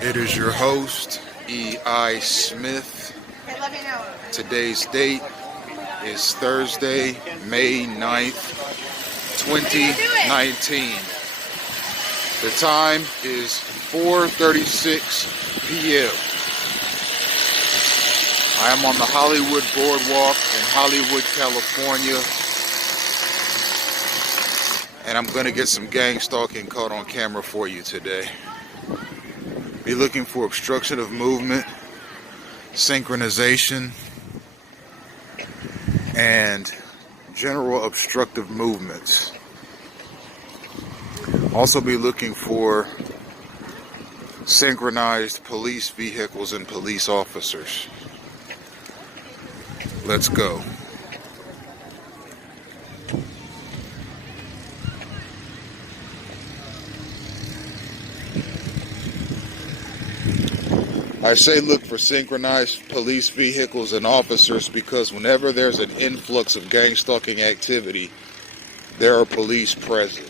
It is your host, E.I. Smith. Today's date is Thursday, May 9th, 2019. The time is 4:36 p.m. I am on the Hollywood Boardwalk in Hollywood, California. And I'm going to get some gang stalking caught on camera for you today. Be looking for obstruction of movement, synchronization, and general obstructive movements. Also be looking for synchronized police vehicles and police officers. Let's go. I say look for synchronized police vehicles and officers because whenever there's an influx of gang stalking activity, there are police present.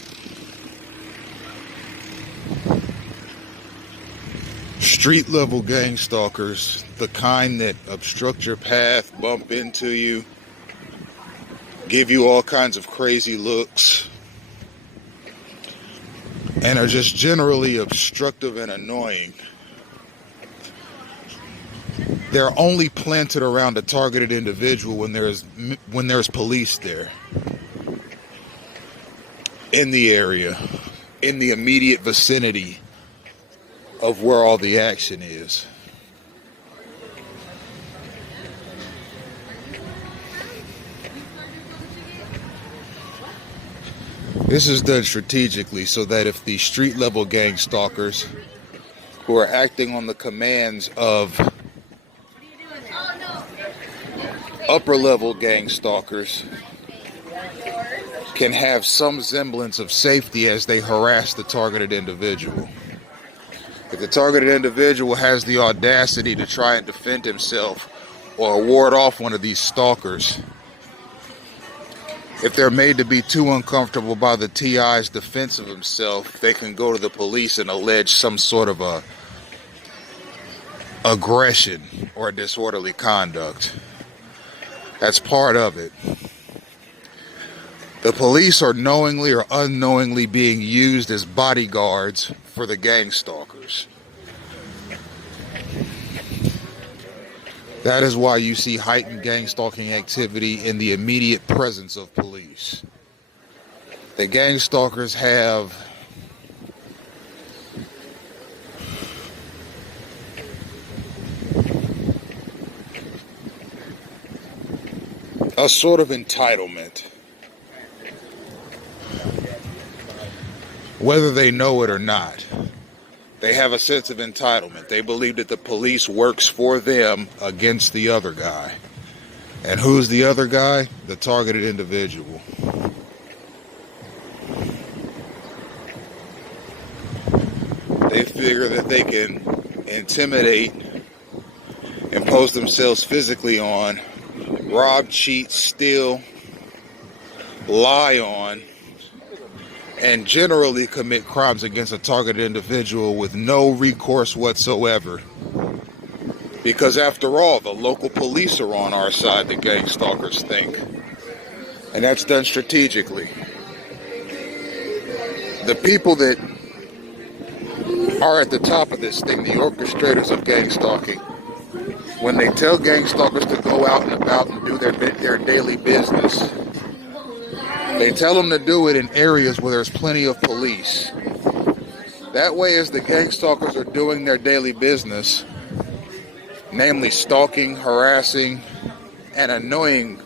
Street level gang stalkers, the kind that obstruct your path, bump into you, give you all kinds of crazy looks, and are just generally obstructive and annoying. They're only planted around a targeted individual when there's police there, in the area, in the immediate vicinity of where all the action is. This is done strategically so that if the street level gang stalkers who are acting on the commands of upper level gang stalkers can have some semblance of safety as they harass the targeted individual. If the targeted individual has the audacity to try and defend himself or ward off one of these stalkers, if they're made to be too uncomfortable by the TI's defense of himself, they can go to the police and allege some sort of a aggression or disorderly conduct. That's part of it. The police are knowingly or unknowingly being used as bodyguards for the gang stalkers. That is why you see heightened gang stalking activity in the immediate presence of police. The gang stalkers have a sort of entitlement, whether they know it or not. They have a sense of entitlement. They believe that the police works for them against the other guy. And who's the other guy? The targeted individual. They figure that they can intimidate, impose themselves physically on, rob, cheat, steal, lie on, and generally commit crimes against a targeted individual with no recourse whatsoever. Because after all, the local police are on our side, the gang stalkers think. And that's done strategically. The people that are at the top of this thing, the orchestrators of gang stalking, when they tell gang stalkers to go out and about and do their daily business, they tell them to do it in areas where there's plenty of police. That way, as the gang stalkers are doing their daily business, namely stalking, harassing, and annoying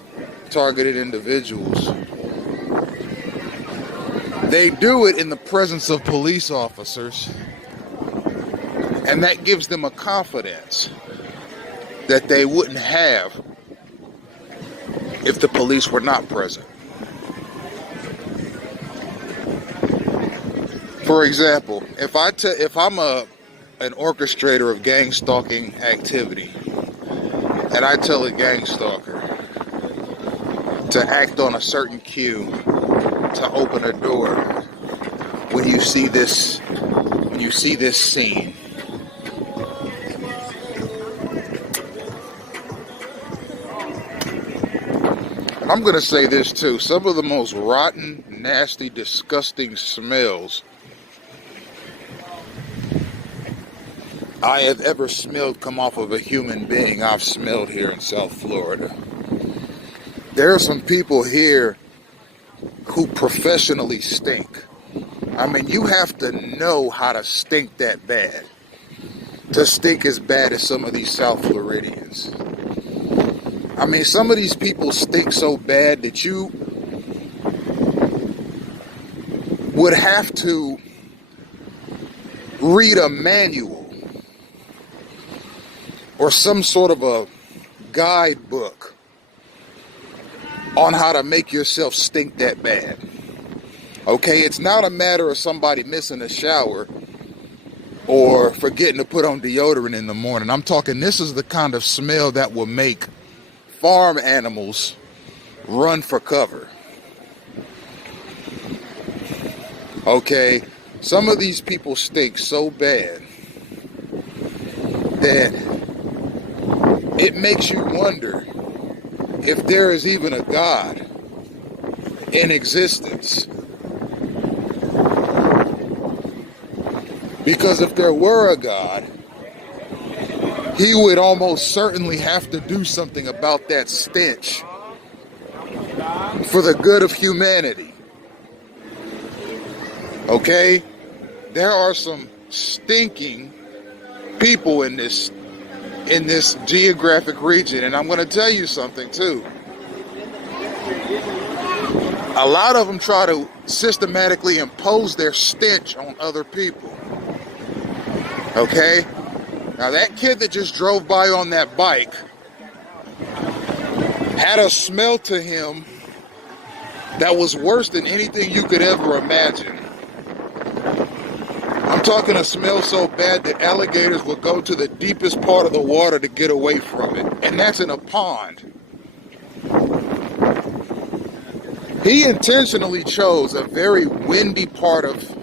targeted individuals, they do it in the presence of police officers, and that gives them a confidence that they wouldn't have if the police were not present. For example, if I'm an orchestrator of gang stalking activity, and I tell a gang stalker to act on a certain cue, to open a door when you see this scene, I'm going to say this too. Some of the most rotten, nasty, disgusting smells I have ever smelled come off of a human being I've smelled here in South Florida. There are some people here who professionally stink. I mean, you have to know how to stink that bad to stink as bad as some of these South Floridians. I mean, some of these people stink so bad that you would have to read a manual or some sort of a guidebook on how to make yourself stink that bad. Okay, it's not a matter of somebody missing a shower or forgetting to put on deodorant in the morning. I'm talking, this is the kind of smell that will make farm animals run for cover. Okay, some of these people stink so bad that it makes you wonder if there is even a God in existence. Because if there were a God, he would almost certainly have to do something about that stench for the good of humanity. Okay? There are some stinking people in this geographic region, and I'm going to tell you something too. A lot of them try to systematically impose their stench on other people. Okay? Now that kid that just drove by on that bike had a smell to him that was worse than anything you could ever imagine. I'm talking a smell so bad that alligators would go to the deepest part of the water to get away from it, and that's in a pond. He intentionally chose a very windy part of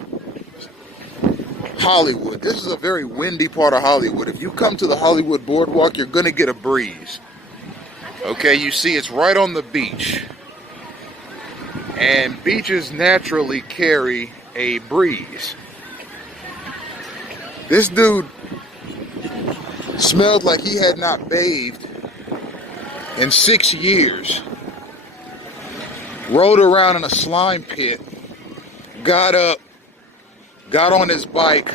Hollywood. This is a very windy part of Hollywood. If you come to the Hollywood boardwalk, you're going to get a breeze. Okay, you see it's right on the beach. And beaches naturally carry a breeze. This dude smelled like he had not bathed in 6 years. Rode around in a slime pit, got up, got on his bike,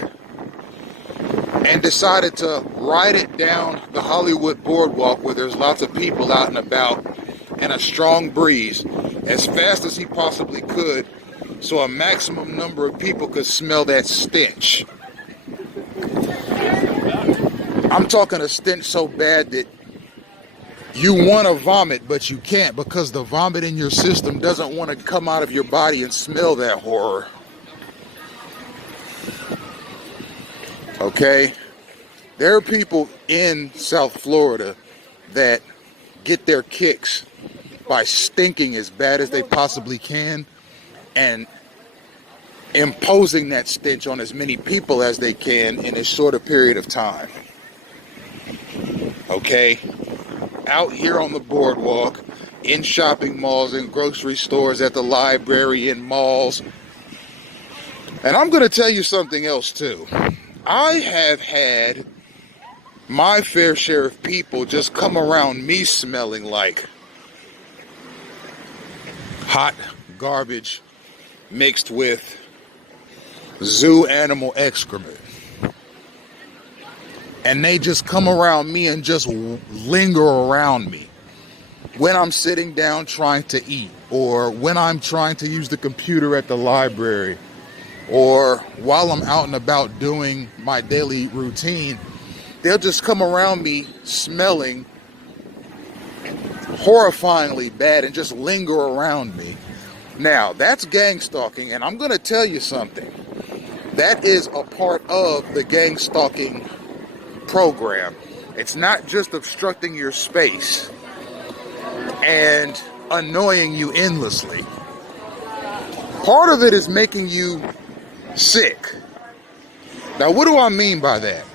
and decided to ride it down the Hollywood boardwalk where there's lots of people out and about and a strong breeze as fast as he possibly could so a maximum number of people could smell that stench. I'm talking a stench so bad that you want to vomit, but you can't because the vomit in your system doesn't want to come out of your body and smell that horror. Okay? There are people in South Florida that get their kicks by stinking as bad as they possibly can and imposing that stench on as many people as they can in as short a period of time. Okay? Out here on the boardwalk, in shopping malls, in grocery stores, at the library, in malls. And I'm going to tell you something else too. I have had my fair share of people just come around me smelling like hot garbage mixed with zoo animal excrement. And they just come around me and just linger around me when I'm sitting down trying to eat, or when I'm trying to use the computer at the library, or while I'm out and about doing my daily routine. They'll just come around me smelling horrifyingly bad and just linger around me. Now, that's gang stalking, and I'm going to tell you something. That is a part of the gang stalking program. It's not just obstructing your space and annoying you endlessly. Part of it is making you sick. Now, what do I mean by that?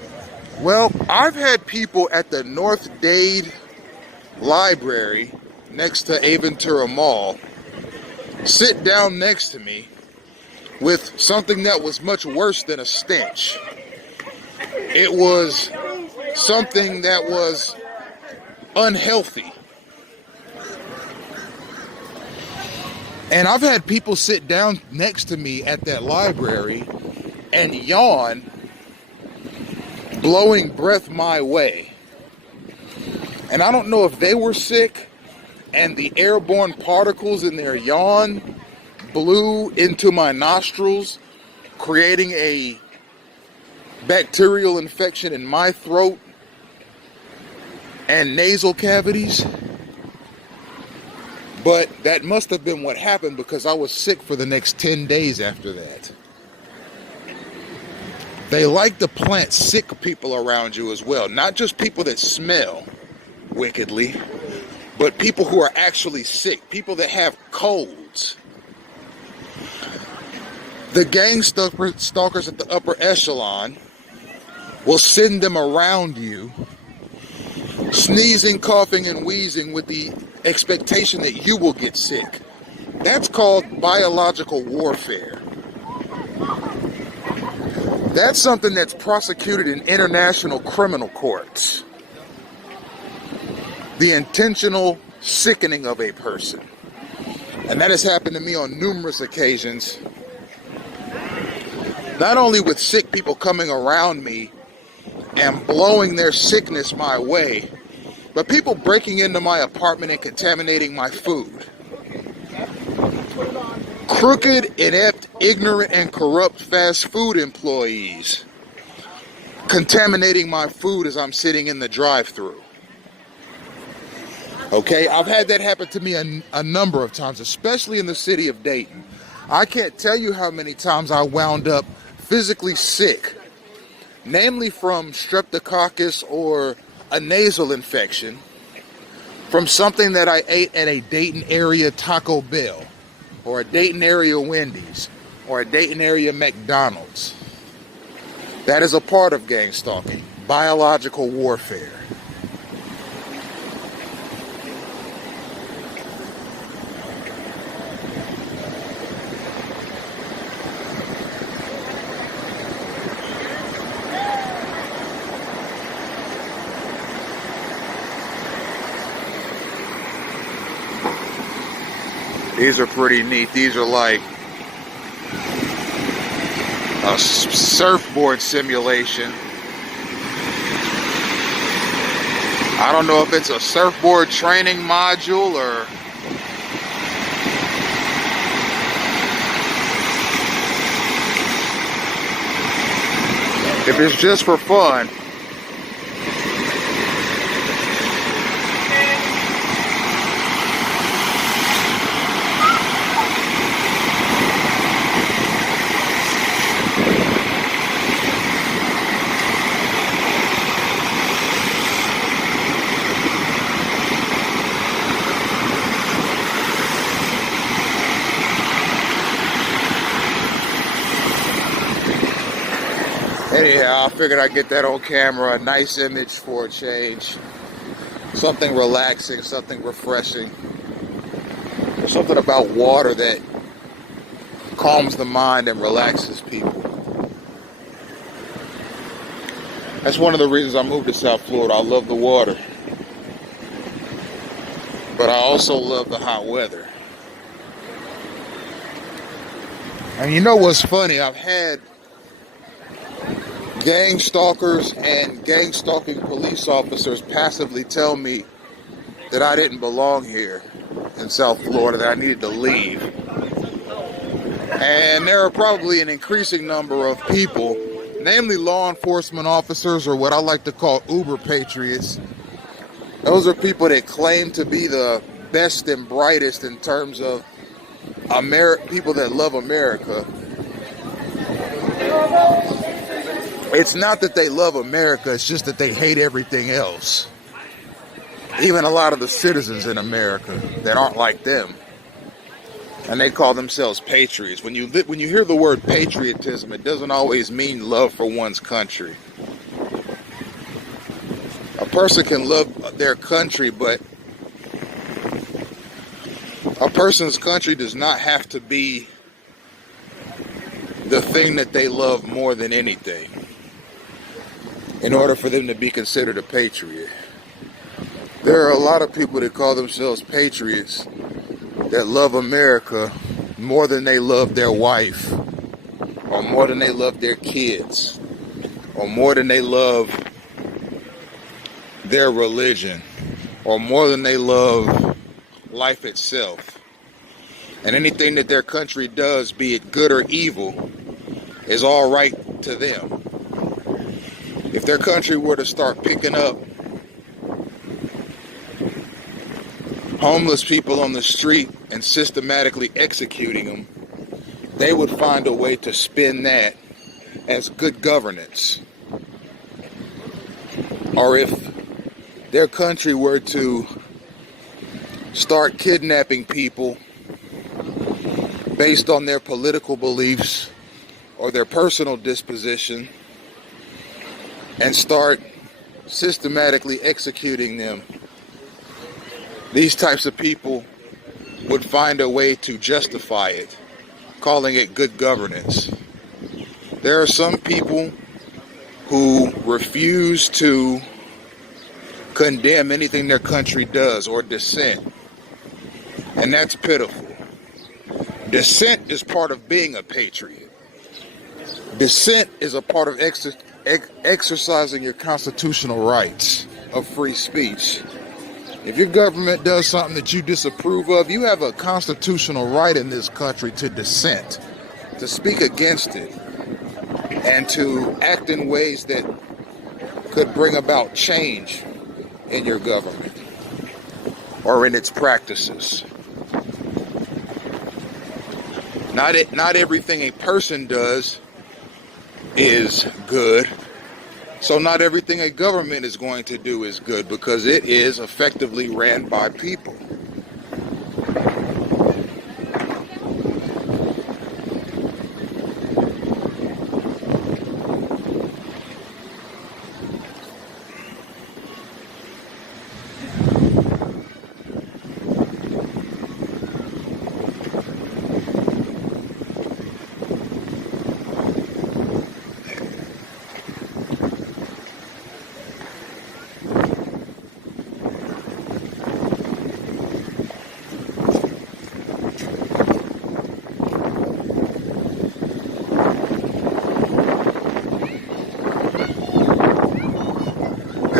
Well, I've had people at the North Dade Library next to Aventura Mall sit down next to me with something that was much worse than a stench. It was something that was unhealthy. And I've had people sit down next to me at that library and yawn, blowing breath my way. And I don't know if they were sick and the airborne particles in their yawn blew into my nostrils, creating a bacterial infection in my throat and nasal cavities. But that must have been what happened, because I was sick for the next 10 days after that. They like to plant sick people around you as well. Not just people that smell wickedly, but people who are actually sick. People that have colds. The gang stalkers at the upper echelon will send them around you, sneezing, coughing, and wheezing with the expectation that you will get sick. That's called biological warfare. That's something that's prosecuted in international criminal courts. The intentional sickening of a person. And that has happened to me on numerous occasions. Not only with sick people coming around me and blowing their sickness my way, but people breaking into my apartment and contaminating my food. Crooked, inept, ignorant, and corrupt fast food employees contaminating my food as I'm sitting in the drive-thru. Okay, I've had that happen to me a number of times, especially in the city of Dayton. I can't tell you how many times I wound up physically sick, namely from streptococcus or a nasal infection from something that I ate at a Dayton area Taco Bell, or a Dayton area Wendy's, or a Dayton area McDonald's. That is a part of gang stalking, biological warfare. These are pretty neat. These are like a surfboard simulation. I don't know if it's a surfboard training module or if it's just for fun. Anyhow, I figured I'd get that on camera, a nice image for a change. Something relaxing, something refreshing. There's something about water that calms the mind and relaxes people. That's one of the reasons I moved to South Florida. I love the water. But I also love the hot weather. And you know what's funny? I've had gang stalkers and gang stalking police officers passively tell me that I didn't belong here in South Florida, that I needed to leave. And there are probably an increasing number of people, namely law enforcement officers, or what I like to call Uber patriots. Those are people that claim to be the best and brightest in terms of people that love America. It's not that they love America, it's just that they hate everything else. Even a lot of the citizens in America that aren't like them. And they call themselves patriots. When you hear the word patriotism, it doesn't always mean love for one's country. A person can love their country, but A person's country does not have to be the thing that they love more than anything in order for them to be considered a patriot. There are a lot of people that call themselves patriots that love America more than they love their wife, or more than they love their kids, or more than they love their religion, or more than they love life itself. And anything that their country does, be it good or evil, is all right to them. If their country were to start picking up homeless people on the street and systematically executing them, they would find a way to spin that as good governance. Or if their country were to start kidnapping people based on their political beliefs or their personal disposition and start systematically executing them, these types of people would find a way to justify it, calling it good governance. There are some people who refuse to condemn anything their country does or dissent, and that's pitiful. Dissent is part of being a patriot. Dissent is a part of exercising your constitutional rights of free speech. If your government does something that you disapprove of, you have a constitutional right in this country to dissent, to speak against it, and to act in ways that could bring about change in your government or in its practices. Not everything a person does is good. So not everything a government is going to do is good, because it is effectively ran by people.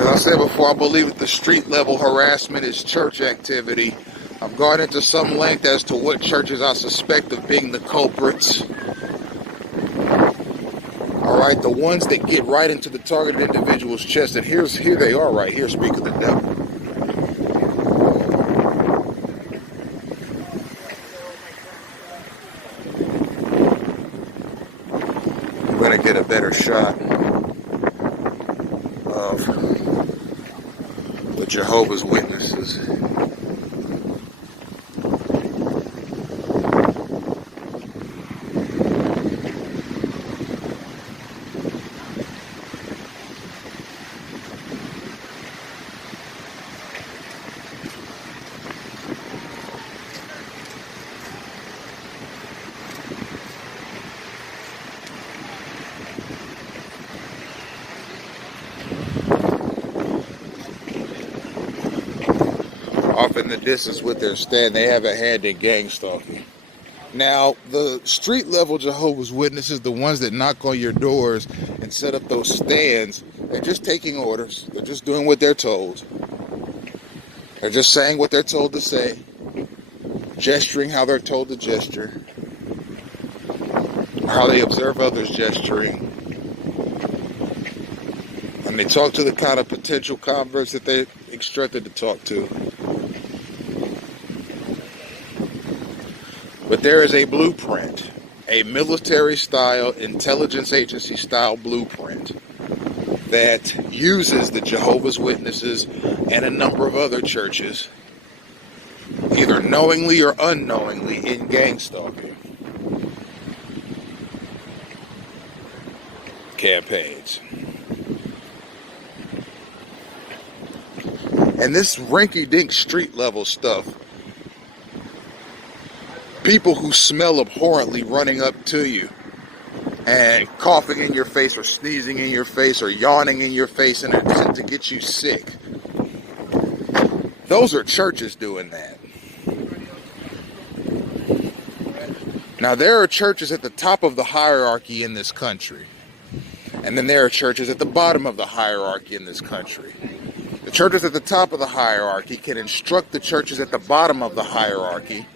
I said before, I believe that the street level harassment is church activity. I've gone into some length as to what churches I suspect of being the culprits. Alright, the ones that get right into the targeted individual's chest, and here they are right here, speak of the devil. I'm going to get a better shot of the Jehovah's Witnesses. Off in the distance with their stand, they have a hand in gang-stalking. Now, the street level Jehovah's Witnesses, the ones that knock on your doors and set up those stands, they're just taking orders. They're just doing what they're told. They're just saying what they're told to say, gesturing how they're told to gesture, or how they observe others gesturing. And they talk to the kind of potential converts that they're instructed to talk to. But there is a blueprint, a military-style, intelligence agency-style blueprint that uses the Jehovah's Witnesses and a number of other churches, either knowingly or unknowingly, in gang-stalking campaigns. And this rinky-dink street-level stuff People who smell abhorrently running up to you and coughing in your face or sneezing in your face or yawning in your face in an attempt to get you sick. Those are churches doing that. Now, there are churches at the top of the hierarchy in this country. And then there are churches at the bottom of the hierarchy in this country. The churches at the top of the hierarchy can instruct the churches at the bottom of the hierarchy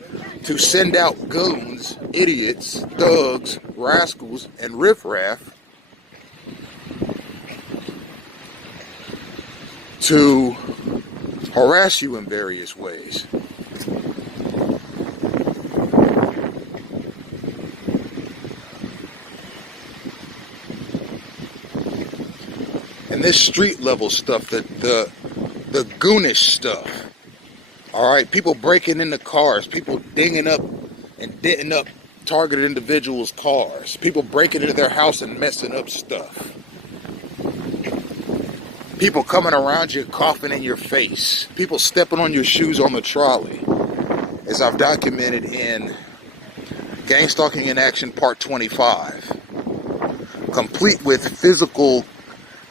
to send out goons, idiots, thugs, rascals, and riffraff to harass you in various ways. And this street level stuff, the goonish stuff, all right, people breaking into cars, people dinging up and denting up targeted individuals' cars, people breaking into their house and messing up stuff, people coming around you coughing in your face, people stepping on your shoes on the trolley, as I've documented in Gang-stalking in Action Part 25, complete with physical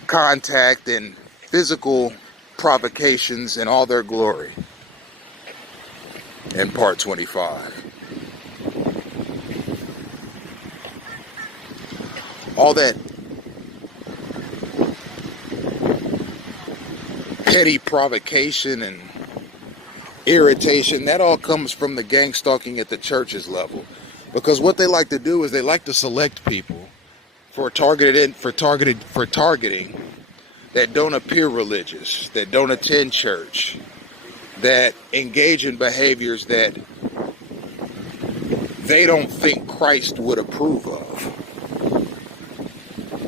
contact and physical provocations in all their glory in Part 25. All that petty provocation and irritation, that all comes from the gang stalking at the church's level. Because what they like to do is they like to select people for targeting that don't appear religious, that don't attend church, that engage in behaviors that they don't think Christ would approve of.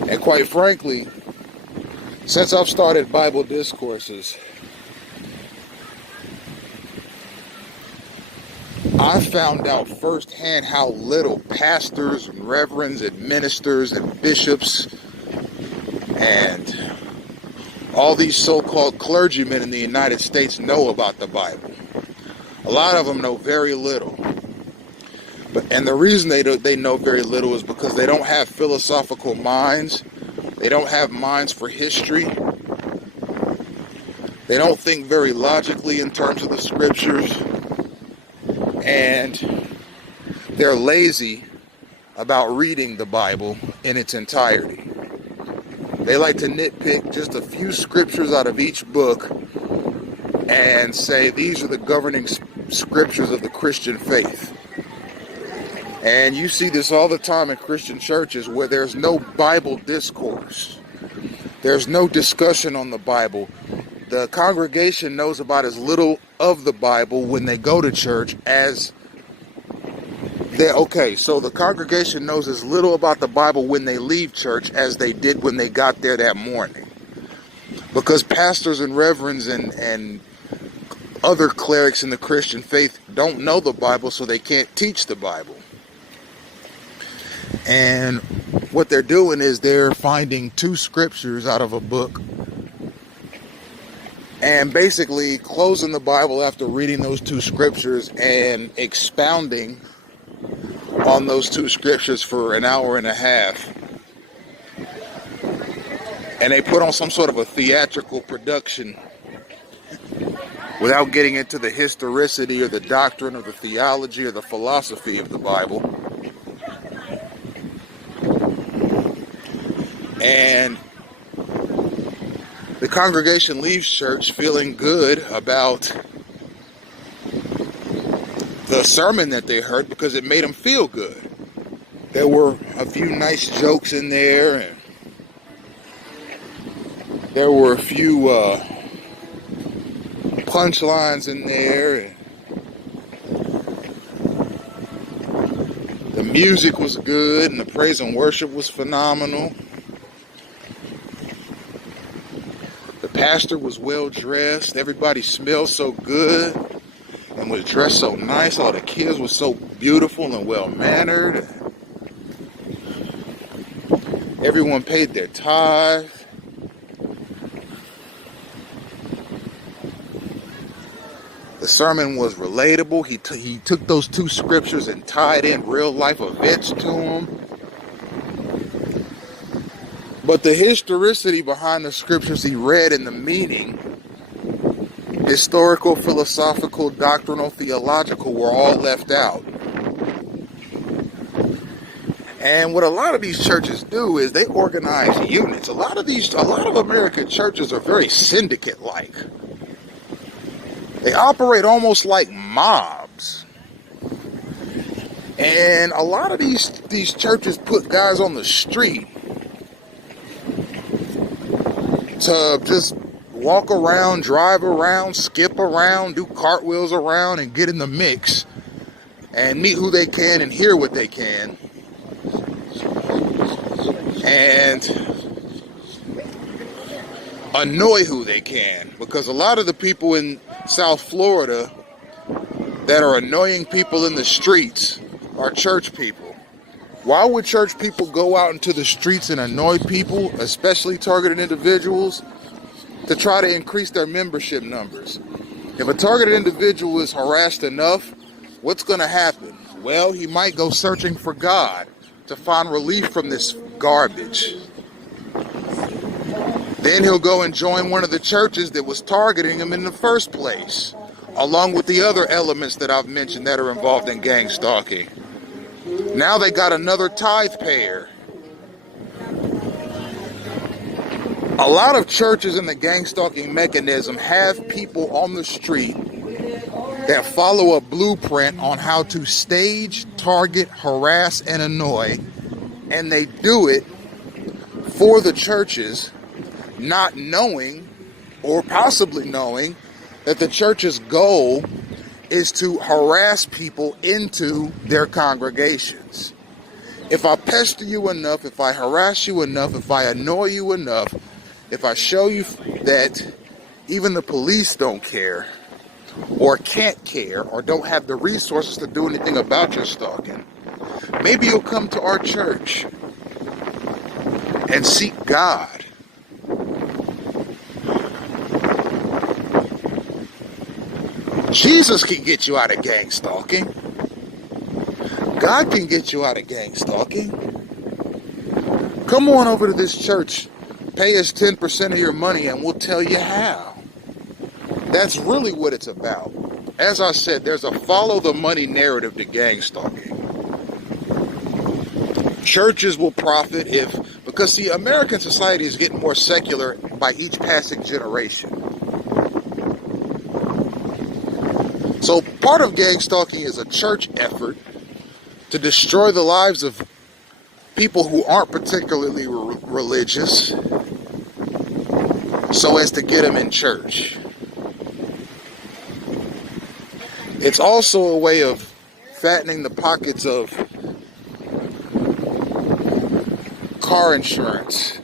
And quite frankly, since I've started Bible Discourses, I found out firsthand how little pastors and reverends and ministers and bishops and all these so-called clergymen in the United States know about the Bible. A lot of them know very little. And the reason they know very little is because they don't have philosophical minds. They don't have minds for history. They don't think very logically in terms of the scriptures. And they're lazy about reading the Bible in its entirety. They like to nitpick just a few scriptures out of each book and say these are the governing scriptures of the Christian faith. And you see this all the time in Christian churches where there's no Bible discourse. There's no discussion on the Bible. The congregation knows about as little of the Bible when they go to church as so the congregation knows as little about the Bible when they leave church as they did when they got there that morning. Because pastors and reverends and other clerics in the Christian faith don't know the Bible, so they can't teach the Bible. And what they're doing is they're finding two scriptures out of a book and basically closing the Bible after reading those two scriptures and expounding on those two scriptures for an hour and a half. And they put on some sort of a theatrical production without getting into the historicity or the doctrine or the theology or the philosophy of the Bible. And the congregation leaves church feeling good about the sermon that they heard because it made them feel good. There were a few nice jokes in there, and there were a few punchlines in there, and the music was good, and the praise and worship was phenomenal. The pastor was well dressed. Everybody smelled so good and was dressed so nice. All the kids were so beautiful and well mannered. Everyone paid their tithe. The The sermon was relatable. He took those two scriptures and tied in real life events to them. But the historicity behind the scriptures he read and the meaning, historical, philosophical, doctrinal, theological, were all left out. And what a lot of these churches do is they organize units. A lot of American churches are very syndicate-like. They operate almost like mobs. And a lot of these churches put guys on the street to just walk around, drive around, skip around, do cartwheels around, and get in the mix and meet who they can and hear what they can. And annoy who they can, because a lot of the people in South Florida that are annoying people in the streets are church people. Why would church people go out into the streets and annoy people, especially targeted individuals, to try to increase their membership numbers? If a targeted individual is harassed enough, what's going to happen? Well, he might go searching for God to find relief from this garbage. Then he'll go and join one of the churches that was targeting him in the first place, along with the other elements that I've mentioned that are involved in gang stalking. Now they got another tithe payer. A lot of churches in the gang stalking mechanism have people on the street that follow a blueprint on how to stage, target, harass, and annoy, and they do it for the churches, not knowing or possibly knowing that the church's goal is to harass people into their congregations. If I pester you enough, if I harass you enough, if I annoy you enough, if I show you that even the police don't care or can't care or don't have the resources to do anything about your stalking, maybe you'll come to our church and seek God. Jesus can get you out of gang stalking. God can get you out of gang stalking. Come on over to this church, pay us 10% of your money, and we'll tell you how. That's really what it's about. As I said, there's a follow the money narrative to gang stalking. Churches will profit because see, American society is getting more secular by each passing generation. So part of gang stalking is a church effort to destroy the lives of people who aren't particularly religious so as to get them in church. It's also a way of fattening the pockets of car insurance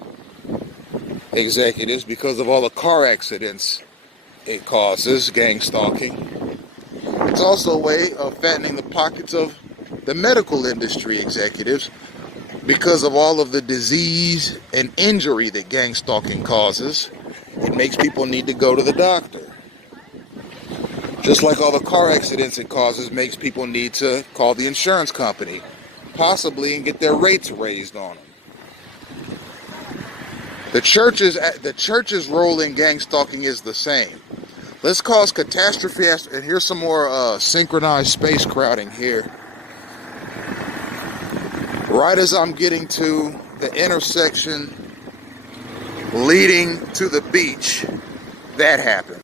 executives because of all the car accidents it causes, gang stalking. It's also a way of fattening the pockets of the medical industry executives because of all of the disease and injury that gang stalking causes. It makes people need to go to the doctor. Just like all the car accidents it causes makes people need to call the insurance company, possibly, and get their rates raised on them. The church's role in gang stalking is the same. Let's cause catastrophe, and here's some more synchronized space crowding here. Right as I'm getting to the intersection leading to the beach, that happened.